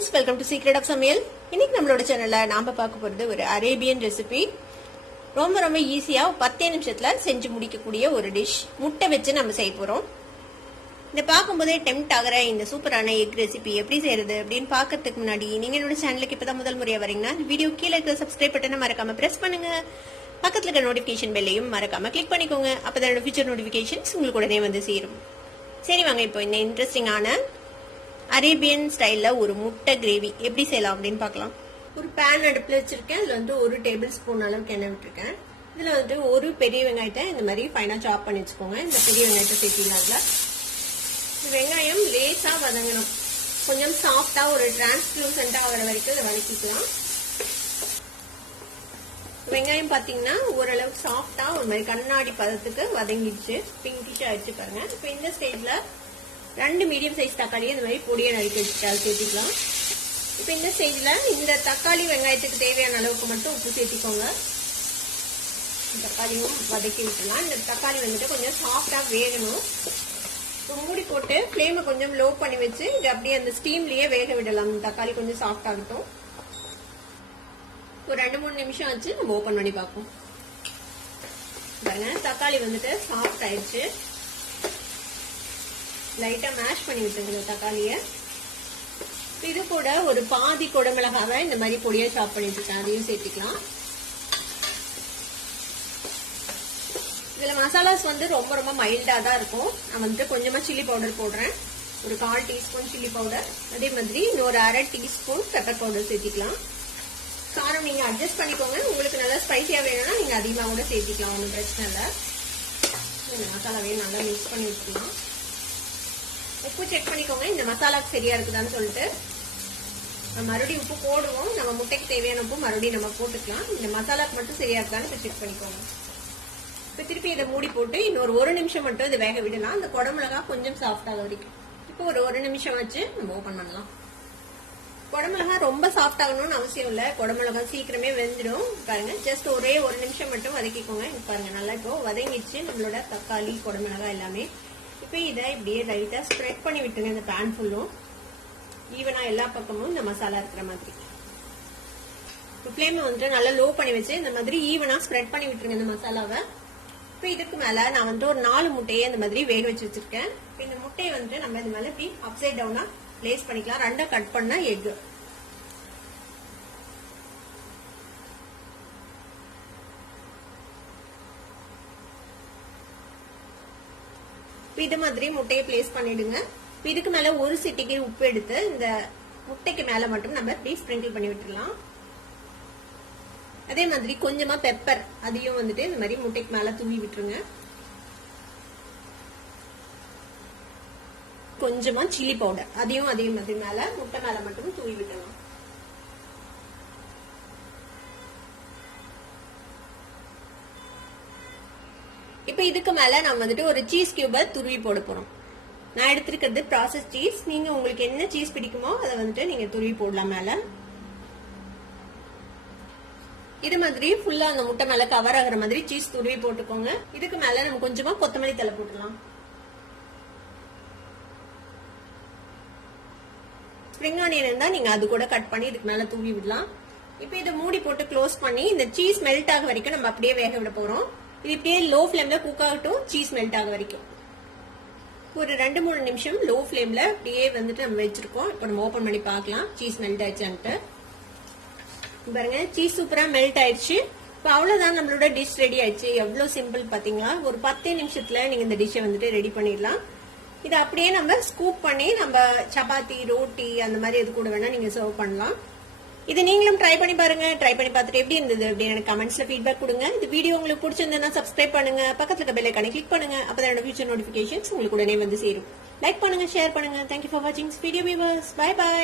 friends, welcome to Secret of Samiyal. இன்னைக்கு நம்மளோட சேனல்ல நாம பார்க்க போறது ஒரு அரேபியன் ரெசிபி. ரொம்ப ஈஸியா 10 நிமிஷத்துல செஞ்சு முடிக்கக்கூடிய ஒரு டிஷ். முட்டை வச்சு நம்ம செய்ய போறோம். இத பாக்கும்போதே டெம்ப்ட் ஆகற இந்த சூப்பரான எக் ரெசிபி எப்படி செய்யறது அப்படினு பார்க்கிறதுக்கு முன்னாடி நீங்க என்னோட சேனலுக்கு இப்பதான் முதல் முறையா வரீங்கன்னா வீடியோ கீழ இருக்க சப்ஸ்கிரைப் பட்டனை மறக்காம பிரஸ் பண்ணுங்க. பக்கத்துல இருக்க நோட்டிபிகேஷன் பெல்லையும் மறக்காம கிளிக் பண்ணிக்கோங்க. அப்பதான் ஃபியூச்சர் நோட்டிபிகேஷன்ஸ் உங்களுக்கு உடனே வந்து சேரும். சரி வாங்க இப்போ இந்த இன்ட்ரெஸ்டிங்கான அரேபியன் ஸ்டைல்ல ஒரு முட்டை கிரேவி எப்படி செய்யலாம் அப்படின்னு பார்க்கலாம். ஒரு பேன் அடுப்புல வச்சிருக்கேன். இதுல வந்து 1 டேபிள் ஸ்பூன் அளவுக்கு எண்ணெய் விட்டுருக்கேன். இதுல வந்து ஒரு பெரிய வெங்காயத்தை இந்த மாதிரி ஃபைனா சாப் பண்ணி வச்சுக்கோங்க. இந்த பெரிய வெங்காயத்தை சேர்த்திடலாம். இந்த வெங்காயம் லேசா வதங்கணும். கொஞ்சம் சாஃப்டா ஒரு டிரான்ஸ்லூசண்டா ஆகிற வரைக்கும் இதை வதக்கிக்கலாம். வெங்காயம் பாத்தீங்கன்னா ஓரளவுக்கு சாஃப்டா ஒரு மாதிரி கண்ணாடி பதத்துக்கு வதங்கிடுச்சு. பிங்கிஷ் ஆயிடுச்சு பாருங்க. இப்ப இந்த ஸ்டேஜ்ல 2 மீடியம் சைஸ் தக்காளி இந்த மாதிரி பொடியை நறுக்கி வச்சுட்டு அதை சேர்த்திக்கலாம். இப்ப இந்த ஸ்டேஜ்ல இந்த தக்காளி வெங்காயத்துக்கு தேவையான அளவுக்கு மட்டும் உப்பு சேர்த்திக்கோங்க. தக்காளியும் வதக்கி விட்டுலாம். இந்த தக்காளி வந்துட்டு கொஞ்சம் சாஃப்டா வேகணும். மூடி போட்டு ஃப்ளேமை கொஞ்சம் லோ பண்ணி வச்சு இது அப்படியே அந்த ஸ்டீம்லயே வேக விடலாம். தக்காளி கொஞ்சம் சாஃப்ட் ஆகட்டும். ஒரு 2-3 நிமிஷம் ஆச்சு. நம்ம ஓபன் பண்ணி பார்ப்போம். பாருங்க தக்காளி வந்துட்டு சாஃப்ட் ஆயிடுச்சு. லைட்டா மேஷ் பண்ணி விட்டுருங்க தக்காளிய. இது கூட ஒரு பாதி குடமிளகாவை இந்த மாதிரி பொடியா சாப் பண்ணி வச்சிருக்கேன். அதையும் சேர்த்துக்கலாம். இதுல மசாலாஸ் வந்து ரொம்ப மைல்டா தான் இருக்கும். நான் வந்துட்டு கொஞ்சமா சில்லி பவுடர் போடுறேன். ஒரு 1/4 டீஸ்பூன் சில்லி பவுடர். அதே மாதிரி இன்னொரு 1/2 டீஸ்பூன் பெப்பர் பவுடர் சேர்த்திக்கலாம். காரம் நீங்க அட்ஜஸ்ட் பண்ணிக்கோங்க. உங்களுக்கு நல்லா ஸ்பைசியா வேணும்னா நீங்க அதிகமா கூட சேர்த்திக்கலாம். ஒன்றும் பிரச்சனை இல்லை. இந்த மசாலாவையும் நல்லா மிக்ஸ் பண்ணி வச்சுக்கலாம். உப்பு செக் பண்ணிக்கோங்க. இந்த மசாலாக்கு சரியா இருக்குதான்னு சொல்லிட்டு மறுபடியும் உப்பு போடுவோம். நம்ம முட்டைக்கு தேவையான உப்பு மறுபடியும் நம்ம போட்டுக்கலாம். இந்த மசாலாக்கு மட்டும் சரியா இருக்கான்னு செக் பண்ணிக்கோங்க. இப்ப திருப்பி இதை மூடி போட்டு இன்னொரு 1 நிமிஷம் மட்டும் இதை வேக விடலாம். அந்த குடமிளகா கொஞ்சம் சாஃப்ட் ஆக வரைக்கும். இப்போ ஒரு 1 நிமிஷம் வச்சு நம்ம ஓபன் பண்ணலாம். குடமிளகா ரொம்ப சாஃப்ட் ஆகணும்னு அவசியம் இல்ல. குடமிளகா சீக்கிரமே வெந்துடும். பாருங்க ஜஸ்ட் ஒரே 1 நிமிஷம் மட்டும் வதக்கிக்கோங்க. பாருங்க நல்லா இப்போ வதங்கிடுச்சு நம்மளோட தக்காளி குடமிளகா எல்லாமே. இப்ப இதை இப்படியே லைட்டா ஸ்ப்ரெட் பண்ணி விட்டுங்க. இந்த பேன் ஃபுல்லும் ஈவனா எல்லா பக்கமும் இந்த மசாலா இருக்கிற மாதிரி. ஃப்ளேமை வந்துட்டு நல்லா லோ பண்ணி வச்சு இந்த மாதிரி ஈவனா ஸ்ப்ரெட் பண்ணி விட்டுருங்க இந்த மசாலாவை. இப்ப இதுக்கு மேல நான் வந்துட்டு ஒரு 4 முட்டையை இந்த மாதிரி வேக வச்சு வச்சிருக்கேன். இந்த முட்டையை வந்துட்டு நம்ம இது மேல இப்படி அப்சைட் டவுனா பிளேஸ் பண்ணிக்கலாம். 2 கட் பண்ண எக். இது மாதிரி முட்டையை பிளேஸ் பண்ணிடுங்க. இதுக்கு மேல ஒரு சிட்டிக்கு உப்பு எடுத்து இந்த முட்டைக்கு மேல மட்டும் நம்ம இப்படி ஸ்ப்ரிங்கிள் பண்ணி விட்டுடலாம். அதே மாதிரி கொஞ்சமா பெப்பர் அதையும் வந்துட்டு இந்த மாதிரி முட்டைக்கு மேல தூவி விட்டுருங்க. கொஞ்சமா சில்லி பவுடர் அதையும் அதே மாதிரி மேல முட்டை மேல மட்டும் தூவி விட்டுடலாம். இப்ப இதுக்கு மேல நம்ம வந்துட்டு ஒரு சீஸ் கியூபை துருவி போட போறோம். நான் எடுத்திருக்கிறது ப்ராசஸ் சீஸ். நீங்க உங்களுக்கு என்ன சீஸ் பிடிக்குமோ அதை வந்துட்டு நீங்க துருவி போடலாம் மேல. இது மாதிரி ஃபுல்லா அந்த முட்டை மேல கவர் ஆகிற மாதிரி சீஸ் துருவி போட்டுக்கோங்க. இதுக்கு மேல நம்ம கொஞ்சமா கொத்தமல்லி தழை போட்டுடலாம். ஸ்ப்ரிங் ஆனியன் இருந்தா நீங்க அது கூட கட் பண்ணி இதுக்கு மேல தூவி விடலாம். இப்ப இதை மூடி போட்டு க்ளோஸ் பண்ணி இந்த சீஸ் மெல்ட் ஆக வரைக்கும் நம்ம அப்படியே வேக விட போறோம். இது இப்படியே லோ ஃபிளேம்ல குக் ஆகட்டும். சீஸ் மெல்ட் ஆக வரைக்கும் ஒரு 2-3 நிமிஷம் லோ ஃபிளேம்ல அப்படியே வந்துட்டு நம்ம வச்சிருக்கோம். இப்ப நம்ம ஓபன் பண்ணி பார்க்கலாம் சீஸ் மெல்ட் ஆயிடுச்சான்ட்டு. பாருங்க சீஸ் சூப்பரா மெல்ட் ஆயிடுச்சு. இப்ப அவ்வளவுதான் நம்மளோட டிஷ் ரெடி ஆயிடுச்சு. எவ்வளவு சிம்பிள் பாத்தீங்களா? ஒரு 10 நிமிஷத்துல நீங்க இந்த டிஷ்ஷை வந்துட்டு ரெடி பண்ணிடலாம். இதை அப்படியே நம்ம ஸ்கூப் பண்ணி நம்ம சப்பாத்தி ரோட்டி அந்த மாதிரி எது கூட வேணா நீங்க சர்வ் பண்ணலாம். இது நீங்களும் ட்ரை பண்ணி பாருங்க. ட்ரை பண்ணி பார்த்துட்டு எப்படி இருந்தது அப்படின்னு எனக்கு கமெண்ட்ஸ்ல ஃபீட்பேக் கொடுங்க. இந்த வீடியோ உங்களுக்கு பிடிச்சிருந்தா சப்ஸ்கிரைப் பண்ணுங்க. பக்கத்துல இருக்க பெல் ஐகானை கிளிக் பண்ணுங்க. அப்பதான் என்னோட ஃபியூச்சர் நோட்டிபிகேஷன்ஸ் உங்களுக்கு உடனே வந்து சேரும். லைக் பண்ணுங்க, ஷேர் பண்ணுங்க. தேங்க்யூ ஃபார் வாட்சிங் வீடியோ வியூவர்ஸ். Bye by.